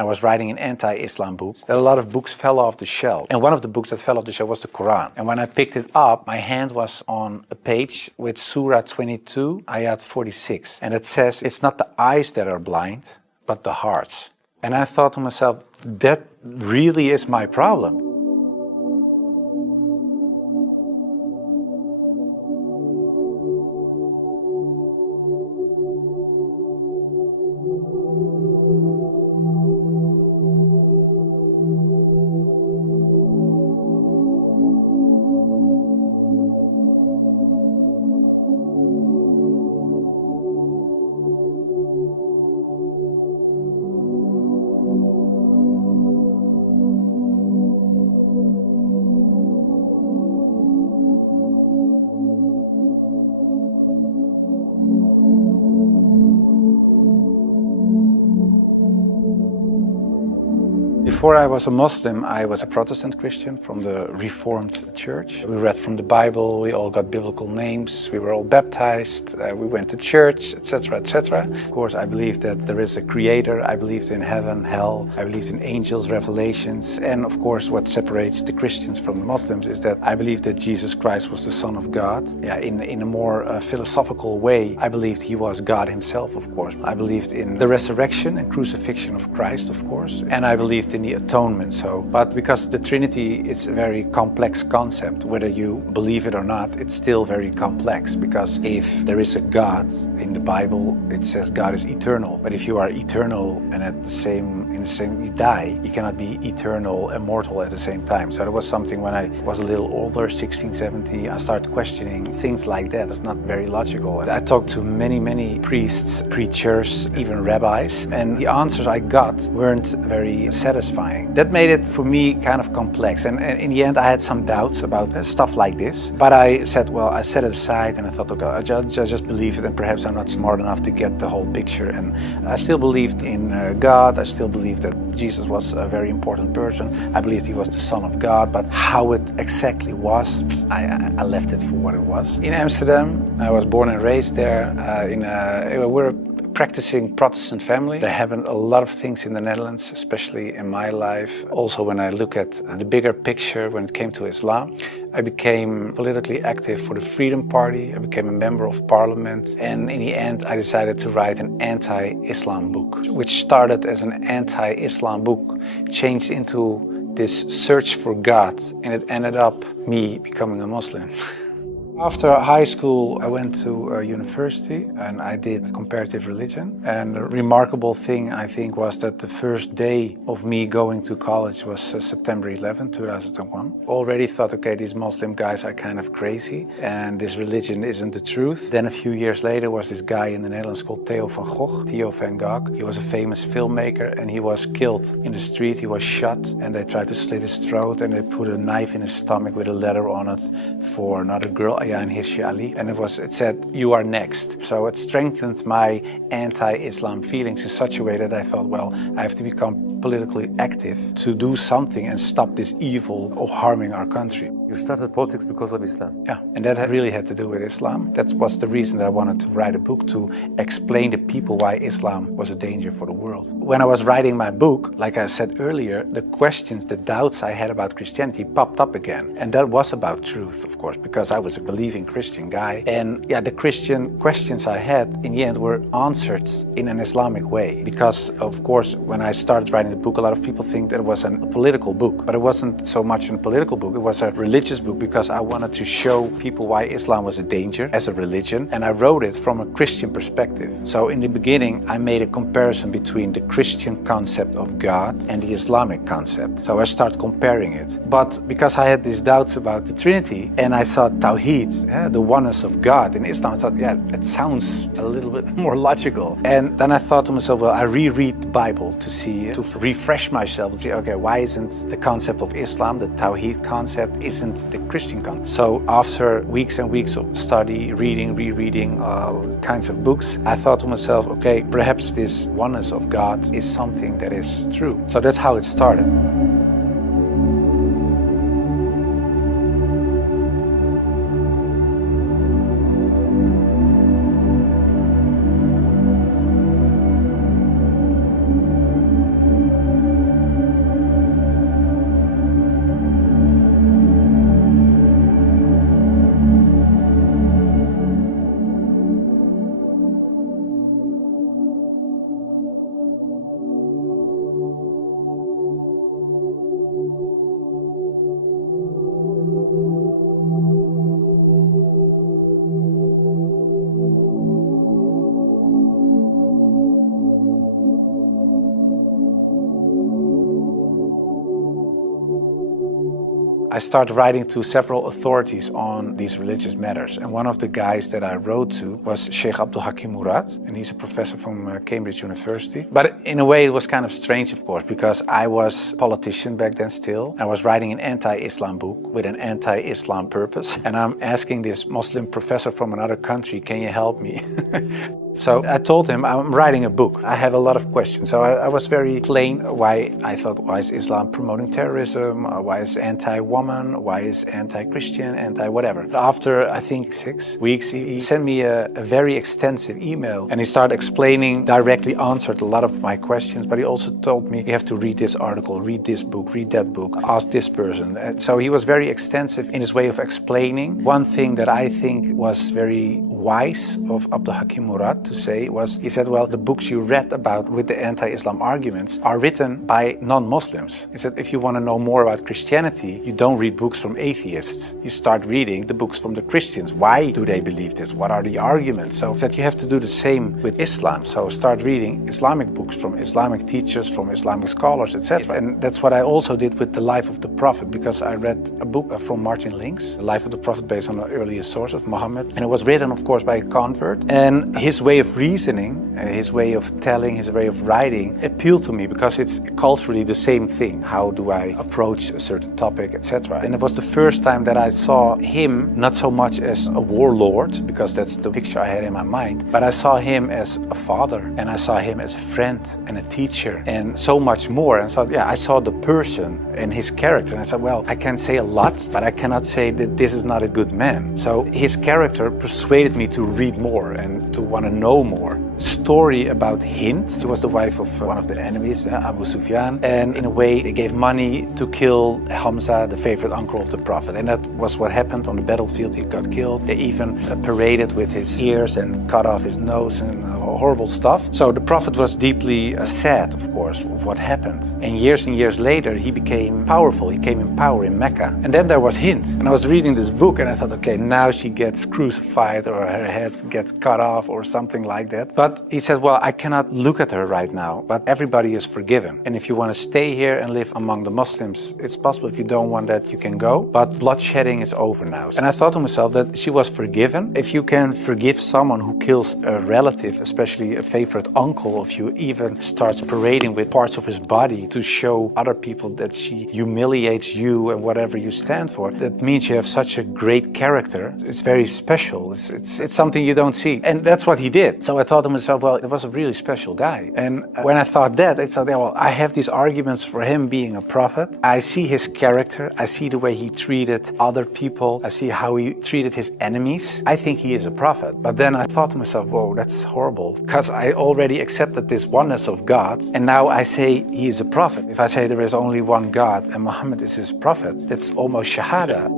I was writing an anti-Islam book. A lot of books fell off the shelf. And one of the books that fell off the shelf was the Quran. And when I picked it up, my hand was on a page with Surah 22, ayat 46. And it says, it's not the eyes that are blind, but the hearts. And I thought to myself, that really is my problem. Before I was a Muslim, I was a Protestant Christian from the Reformed Church. We read from the Bible, we all got biblical names, we were all baptized, we went to church, etc., etc. Of course, I believed that there is a creator, I believed in heaven, hell, I believed in angels, revelations, and of course what separates the Christians from the Muslims is that I believed that Jesus Christ was the Son of God. In a more philosophical way, I believed he was God himself, of course. I believed in the resurrection and crucifixion of Christ, of course, and I believed in the atonement. But because the Trinity is a very complex concept, whether you believe it or not, it's still very complex, because if there is a God in the Bible, it says God is eternal. But if you are eternal and in the same you die, you cannot be eternal, immortal at the same time. So that was something when I was a little older, 16, 17, I started questioning things like that. It's not very logical. I talked to many priests, preachers, even rabbis, and the answers I got weren't very satisfying. That made it for me kind of complex, and in the end I had some doubts about stuff like this. But I said, well, I set it aside and I thought, okay, I just believe it, and perhaps I'm not smart enough to get the whole picture. And I still believed in God. I still believed that Jesus was a very important person. I believed he was the Son of God, but how it exactly was, I left it for what it was. In Amsterdam, I was born and raised there. We're a practicing Protestant family. There happened a lot of things in the Netherlands, especially in my life. Also, when I look at the bigger picture when it came to Islam, I became politically active for the Freedom Party. I became a member of parliament. And in the end, I decided to write an anti-Islam book, which started as an anti-Islam book, changed into this search for God, and it ended up me becoming a Muslim. After high school, I went to university and I did comparative religion. And the remarkable thing, I think, was that the first day of me going to college was September 11, 2001. Already thought, okay, these Muslim guys are kind of crazy and this religion isn't the truth. Then a few years later was this guy in the Netherlands called 𝗕𝘂𝗺 Van Gogh. He was a famous filmmaker and he was killed in the street. He was shot and they tried to slit his throat and they put a knife in his stomach with a letter on it for another girl, 𝗕𝘂𝗵, and it said, "You are next." So it strengthened my anti-Islam feelings in such a way that I thought, well, I have to become politically active to do something and stop this evil of harming our country. You started politics because of Islam? Yeah, and that really had to do with Islam. That was the reason that I wanted to write a book, to explain to people why Islam was a danger for the world. When I was writing my book, like I said earlier, the questions, the doubts I had about Christianity popped up again. And that was about truth, of course, because I was a believing Christian guy. And yeah, the Christian questions I had in the end were answered in an Islamic way. Because, of course, when I started writing the book, a lot of people think that it was a political book. But it wasn't so much a political book, it was a religious book, because I wanted to show people why Islam was a danger as a religion, and I wrote it from a Christian perspective. So in the beginning I made a comparison between the Christian concept of God and the Islamic concept. So I started comparing it. But because I had these doubts about the Trinity and I saw Tawhid, the oneness of God in Islam, I thought, yeah, it sounds a little bit more logical. And then I thought to myself, well, I reread the Bible to refresh myself, to see, okay, why isn't the concept of Islam, the Tawhid concept, isn't the Christian concept? So after weeks and weeks of study, reading, rereading all kinds of books, I thought to myself, okay, perhaps this oneness of God is something that is true. So that's how it started. I started writing to several authorities on these religious matters. And one of the guys that I wrote to was 𝗕𝗂𝗶𝘀𝗵 and he's a professor from Cambridge University. But in a way, it was kind of strange, of course, because I was a politician back then still. I was writing an anti-Islam book with an anti-Islam purpose. And I'm asking this Muslim professor from another country, can you help me? So I told him, I'm writing a book. I have a lot of questions. So I was very plain why I thought, why is Islam promoting terrorism? Why is anti-woman? Why is anti-Christian? Anti-whatever. After, I think, 6 weeks, he sent me a very extensive email and he started explaining, directly answered a lot of my questions, but he also told me, you have to read this article, read this book, read that book, ask this person. And so he was very extensive in his way of explaining. One thing that I think was very wise of 𝗵𝗂𝗵 to say was, he said, well, the books you read about with the anti-Islam arguments are written by non-Muslims. He said, if you want to know more about Christianity, you don't read books from atheists. You start reading the books from the Christians. Why do they believe this? What are the arguments? So he said, you have to do the same with Islam. So start reading Islamic books from Islamic teachers, from Islamic scholars, etc. And that's what I also did with the life of the Prophet, because I read a book from Martin Links, The Life of the Prophet, based on the earliest source of Muhammad. And it was written, of course, by a convert. And his way of reasoning, his way of telling, his way of writing appealed to me because it's culturally the same thing. How do I approach a certain topic, etc. And it was the first time that I saw him not so much as a warlord, because that's the picture I had in my mind, but I saw him as a father, and I saw him as a friend and a teacher and so much more. And so, yeah, I saw the person and his character, and I said, well, I can say a lot, but I cannot say that this is not a good man. So his character persuaded me to read more and to want to know more. Story about Hind. She was the wife of one of the enemies, Abu Sufyan, and in a way they gave money to kill Hamza, the favorite uncle of the Prophet, and that was what happened on the battlefield. He got killed. They even paraded with his ears and cut off his nose and horrible stuff. So the Prophet was deeply sad, of course, of what happened. And years later he became powerful. He came in power in Mecca. And then there was Hind. And I was reading this book and I thought, okay, now she gets crucified or her head gets cut off or something like that. But he said, well, I cannot look at her right now, but everybody is forgiven. And if you want to stay here and live among the Muslims, it's possible. If you don't want that, you can go. But bloodshedding is over now. And I thought to myself that she was forgiven. If you can forgive someone who kills a relative, especially a favorite uncle of you, even starts parading with parts of his body to show other people that she humiliates you and whatever you stand for, that means you have such a great character. It's very special. It's something you don't see. And that's what he did. So I thought to myself, well, it was a really special guy. And when I thought that, I thought, yeah, well, I have these arguments for him being a prophet. I see his character. I see the way he treated other people. I see how he treated his enemies. I think he is a prophet. But then I thought to myself, whoa, that's horrible. Because I already accepted this oneness of God. And now I say he is a prophet. If I say there is only one God and Muhammad is his prophet, that's almost shahada.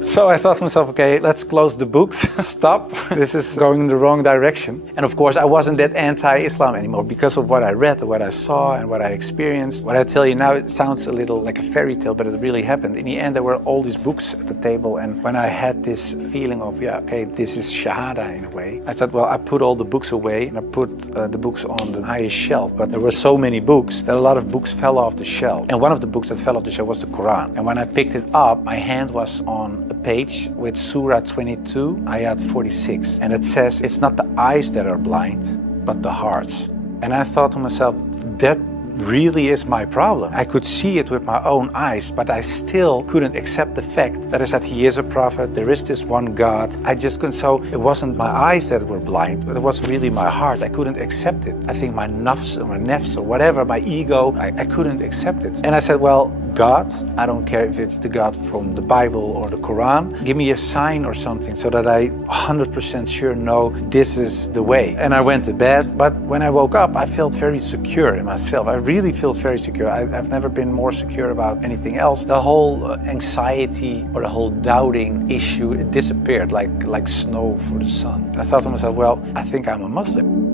So I thought to myself, okay, let's close the books, stop, this is going in the wrong direction. And of course I wasn't that anti-Islam anymore because of what I read, what I saw and what I experienced. What I tell you now, it sounds a little like a fairy tale, but it really happened. In the end there were all these books at the table, and when I had this feeling of, yeah, okay, this is shahada in a way, I thought, well, I put all the books away and I put the books on the highest shelf, but there were so many books that a lot of books fell off the shelf. And one of the books that fell off the shelf was the Quran. And when I picked it up, my hand was on a page with Surah 22, ayat 46. And it says, it's not the eyes that are blind, but the hearts. And I thought to myself, that really is my problem. I could see it with my own eyes, but I still couldn't accept the fact that I said he is a prophet, there is this one God. I just couldn't. So it wasn't my eyes that were blind, but it was really my heart. I couldn't accept it. I think my nafs or whatever, my ego, I couldn't accept it. And I said, well, God, I don't care if it's the God from the Bible or the Quran, give me a sign or something so that I 100% sure know this is the way. And I went to bed, but when I woke up, I felt very secure in myself. I really feels very secure. I've never been more secure about anything else. The whole anxiety or the whole doubting issue, it disappeared like snow for the sun. I thought to myself, well, I think I'm a Muslim.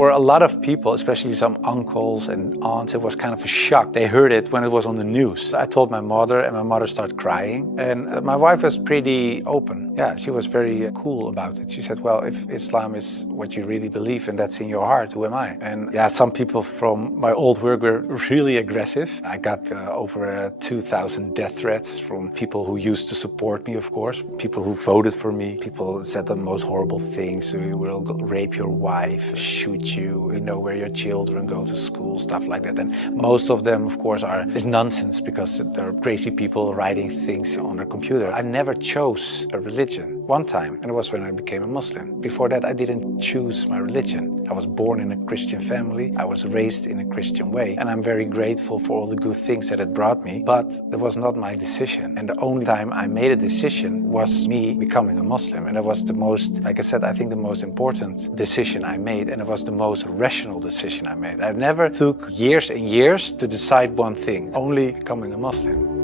For a lot of people, especially some uncles and aunts, it was kind of a shock. They heard it when it was on the news. I told my mother, and my mother started crying. And my wife was pretty open. Yeah, she was very cool about it. She said, well, if Islam is what you really believe and that's in your heart, who am I? And yeah, some people from my old work were really aggressive. I got over 2,000 death threats from people who used to support me, of course, people who voted for me. People said the most horrible things. We will rape your wife, shoot you, know where your children go to school, stuff like that. And most of them, of course, is nonsense because they're crazy people writing things on their computer. I never chose a religion. One time, and it was when I became a Muslim. Before that, I didn't choose my religion. I was born in a Christian family. I was raised in a Christian way, and I'm very grateful for all the good things that it brought me, but it was not my decision. And the only time I made a decision was me becoming a Muslim. And it was the most, like I said, I think the most important decision I made, and it was the most rational decision I made. I never took years and years to decide one thing, only becoming a Muslim.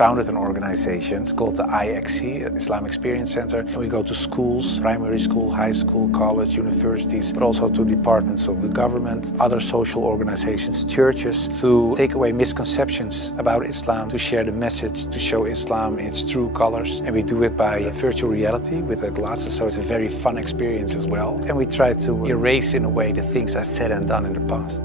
Founded an organization. It's called the 𝗕𝗂𝗵, Islam Experience Center. And we go to schools, primary school, high school, college, universities, but also to departments of the government, other social organizations, churches, to take away misconceptions about Islam, to share the message, to show Islam in its true colors. And we do it by virtual reality with the glasses, so it's a very fun experience as well. And we try to erase in a way the things I said and done in the past.